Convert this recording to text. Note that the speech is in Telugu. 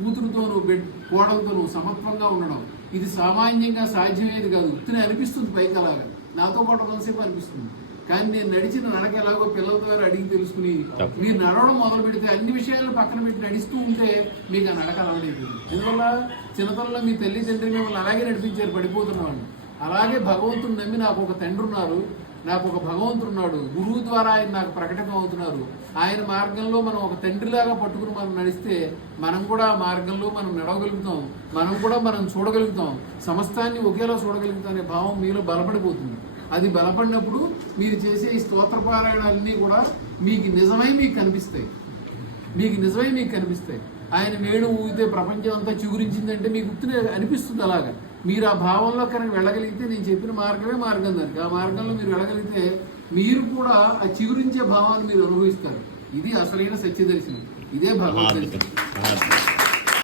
కూతురుతోనూ కోడలతోనూ సమత్వంగా ఉండడం ఇది సామాన్యంగా సాధ్యమేది కాదు. ఉత్తినే అనిపిస్తుంది పైకి అలాగా, నాతో పాటు కొంతసేపు అనిపిస్తుంది. కానీ నేను నడిచిన నడక ఎలాగో పిల్లల ద్వారా అడిగి తెలుసుకుని మీరు నడవడం మొదలు పెడితే అన్ని విషయాలను పక్కన పెట్టి నడుస్తూ ఉంటే మీకు ఆ నడక అలవలేదు. ఎందువల్ల చిన్నతనంలో మీ తల్లిదండ్రులు మిమ్మల్ని అలాగే నడిపించారు పడిపోతున్నవాళ్ళు. అలాగే భగవంతుని నమ్మి నాకు ఒక తండ్రి ఉన్నారు, నాకు ఒక భగవంతుడు ఉన్నాడు, గురువు ద్వారా ఆయన నాకు ప్రకటన అవుతున్నారు. ఆయన మార్గంలో మనం ఒక తండ్రిలాగా పట్టుకుని మనం నడిస్తే మనం కూడా ఆ మార్గంలో మనం నడవగలుగుతాం, మనం చూడగలుగుతాం, సమస్తాన్ని ఒకేలా చూడగలుగుతాం అనే భావం మీలో బలపడిపోతుంది. అది బలపడినప్పుడు మీరు చేసే ఈ స్తోత్రపారాయణాలన్నీ కూడా మీకు నిజమై మీకు కనిపిస్తాయి. ఆయన వేణు ఊగితే ప్రపంచం అంతా చిగురించిందంటే మీకు గుర్తునే అనిపిస్తుంది. అలాగా మీరు ఆ భావంలో కనుక వెళ్ళగలిగితే నేను చెప్పిన మార్గమే మార్గం దానికి. ఆ మార్గంలో మీరు వెళ్ళగలిగితే మీరు కూడా ఆ చిగురించే భావాన్ని మీరు అనుభవిస్తారు. ఇది అసలైన సత్య దర్శనం, ఇదే భగవద్ దర్శనం.